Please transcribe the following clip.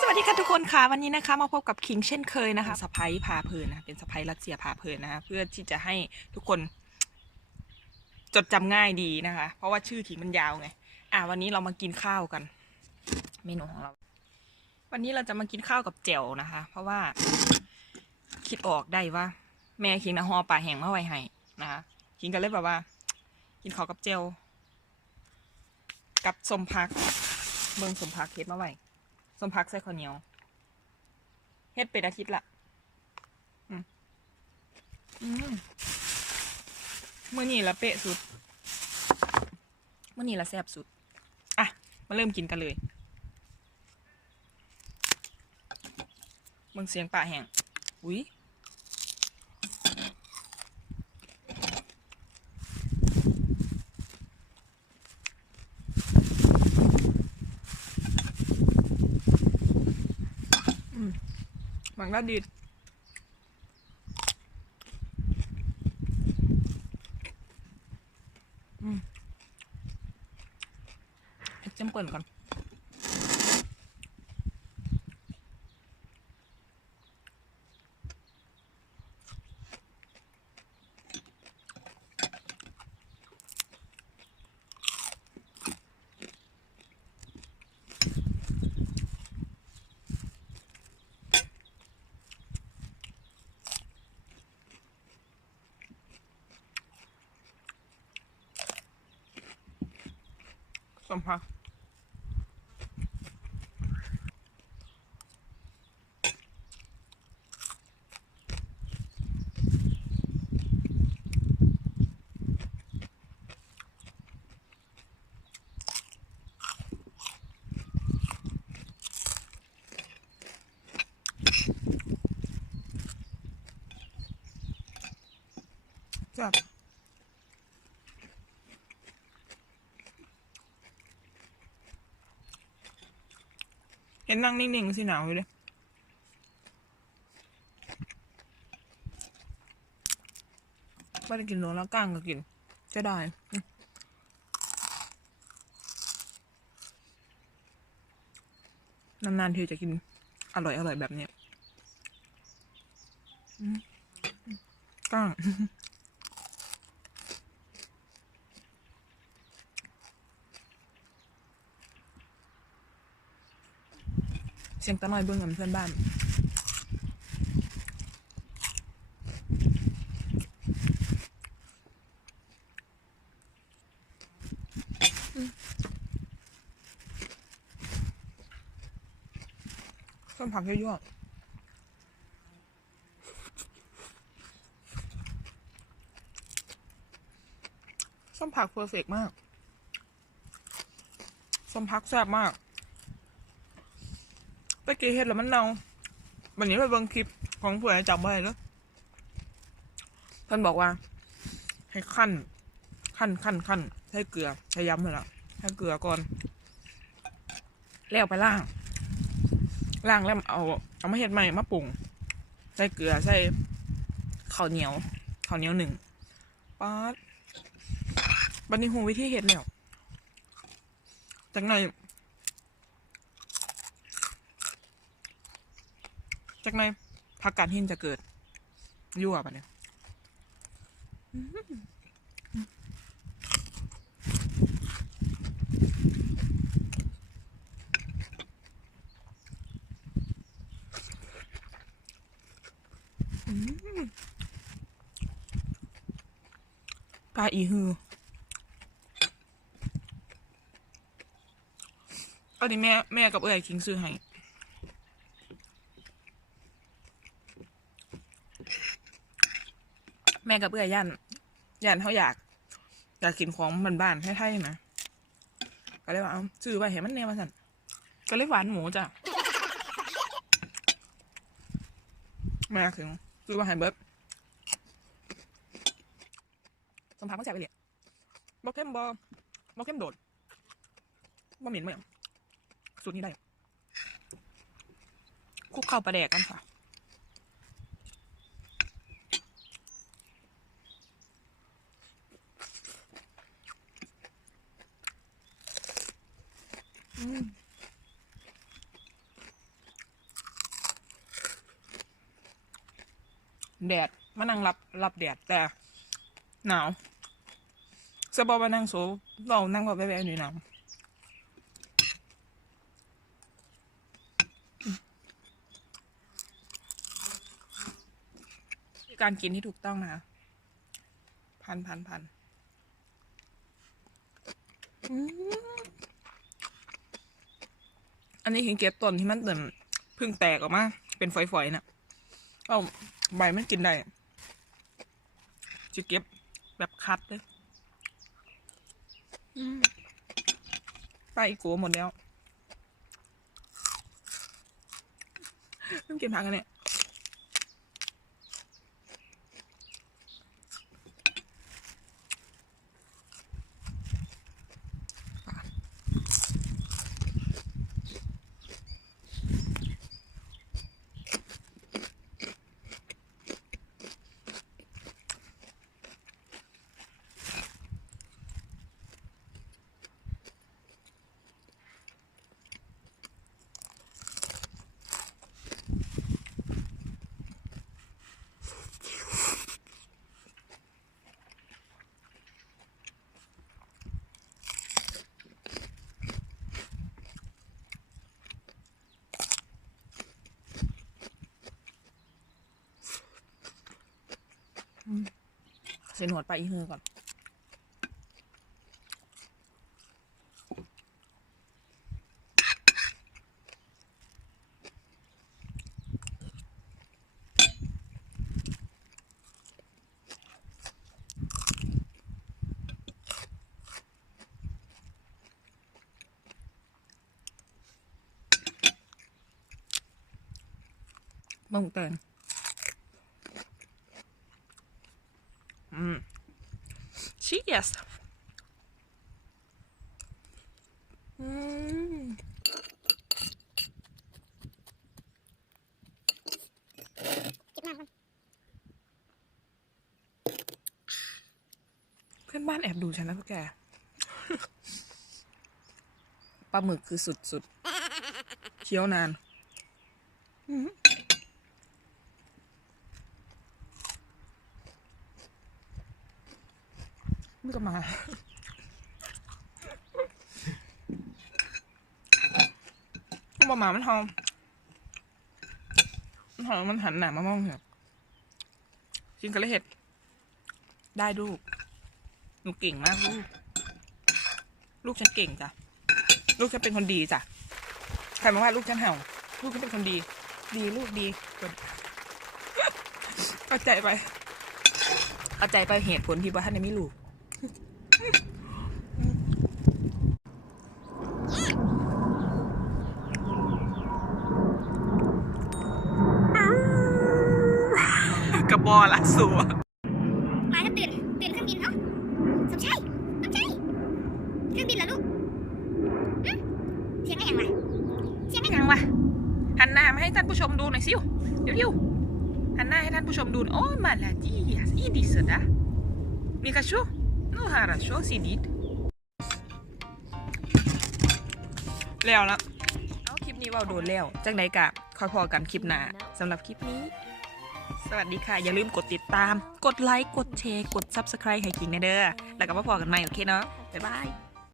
สวัสดีค่ะทุกคนค่ะวันนี้นะคะมาพบกับคิงเช่นเคยนะคะสะพ้ยพาเพลินนะเป็นสะพ้ยรัสเซียพาเพลินนะคะเพื่อที่จะให้ทุกคน ดจำง่ายดีนะคะ เพราะว่าชื่อคิงมันยาวไง อะวันนี้เรามากินข้าวกัน เมนูของเรา วันนี้เราจะมากินข้าวกับแจ่วนะคะ เพราะว่า คิดออกได้ว่า แม่คิงนะห่อปลาแห้งมาไว้ให้นะคะคิงก็เลยแบบว่า กินข้าวกับแจ่วกับสมพักเบิ่งสมพักเฮ็ดมาไว้สมพักใส่ข้าวเหนียวเฮ็ดเป็นอาทิตย์ละอืมอืม มื่อนี้ละเป๊ะสุด เมื่อนี้ละแซ่บสุด อะ มาเริ่มกินกันเลยเบิ่งเสียงป่าแห้งอุ้ยหมังลาดิดอืมเผ็ดเจ้มเปิ่นก่อนส้มพัก จับเห็นนั่งนิ่งๆสิหนาวอยู่เลยไม่ได้กินโลแล้วก้างก็กิน จะได้นานๆทีจะกินอร่อยอร่อยแบบเนี้ยก้าง สียงตะน้อยเบิ่งกับเพื่อนบ้านส้มผักเยอะๆส้มผักเพอร์เฟกมาก ส้มผักแซ่บมาก ตะกี้เฮ็ดแล้วมันเน่าวันนี้ไปเบิ่งคลิปของผู้ใหญ่จับไว้แล้วเพิ่นบอกว่า ให้ขั้น ขั้นขั้นขั้นใช้เกลือใช้ย้ำเลยละใช้เกลือก่อน แล้วไปล่าง ล่างแล้วเอาเอามาเฮ็ดใหม่มาปรุงใส่เกลือใส่ข้าวเหนียวข้าวเหนียวหนึ่งป๊าดบันนี้หูวิธีเฮ็ดแล้วจากไหนอย จากในผักกาดหินจะเกิด ยั่วปะเนี่ยปลาอีฮืออันนี้แม่แม่กับเอ้ยคิงซื้อให้ แม่กับเอื้อยย่านย่านเขาอยาก อยากกินของบ้านๆไทยๆนะก็เลยว่าเอาซื้อไปเห็นมันแนวมาสั่นก็เลยหวานหมูจ้ะม่ถึงซื้อมาให้เบิร์ดสมผักมันแสบไปเลยบ่เข้มบ่บ่เข้มโดดบ่เหม็นบ่หยังสูตรนี้ได้คุกเข้าปลาแดกกันค่ะ แดดมานั่งรับรับแดดแต่หนาวสบายมานั่งโซเรานั่งแบบแบบๆอยู่หนาวอืมการกินที่ถูกต้องนะคะพันพันพันอืม อันนี้เห็นเก็บต้นที่มันเติมพึ่งแตกออกมา เป็นฝอยๆน่ะเอาใบมันกินได้จะเก็บแบบคัดเลยไปอีกัวหมดแล้วเพิ่งกินผักกันเนี่ย เส้นหัวไปอีเฮือก่อนบะหมูแตงอืม cheers เพื่อนบ้านแอบดูฉันนะพวกแกปลาหมึกคือสุดๆเคี้ยวนานอื มไม่ก็มา มันมามันหอมมันหอมมันหันหนามามองเหรอกินกันเลเห็ด ได้ลูก หนูเก่งมากลูก ลูกฉันเก่งจ้ะ ลูกฉันเป็นคนดีจ้ะ ใครมาว่าลูกฉันเห่า ลูกฉันเป็นคนดี ดีลูกดีเข้าใจไปเข้าใจไปเหตุผลที่ว่าท่านไม่รู้ก ระบอละสัวมาถ้าตื่นตื่นเครื่องบินเนาะสมชายสมชายเครื่องบินเหรอลูกหึเสียงอะไรอย่างวะเสียงอะไรยังวะหันหน้ามาให้ท่านผู้ชมดูหน่อยสิวเดี๋ยวเดี๋ยวหันหน้าให้ท่านผู้ชมดูหน่อยโอ้ยมาลาดีอะอีดิสดะมีกระชู โนฮาราโชสิดิดแล้วละเอาคลิปนี้เว่าโดนแล้ว จังไดกะคอยพอกันคลิปหน้าสำหรับคลิปนี้ สวัสดีค่ะ อย่าลืมกดติดตาม กดไลค์ กดแชร์ กด Subscribe ให้กิงนะเด้อ แล้วก็มาพอกันใหม่โอเคเนาะ บ๊ายบาย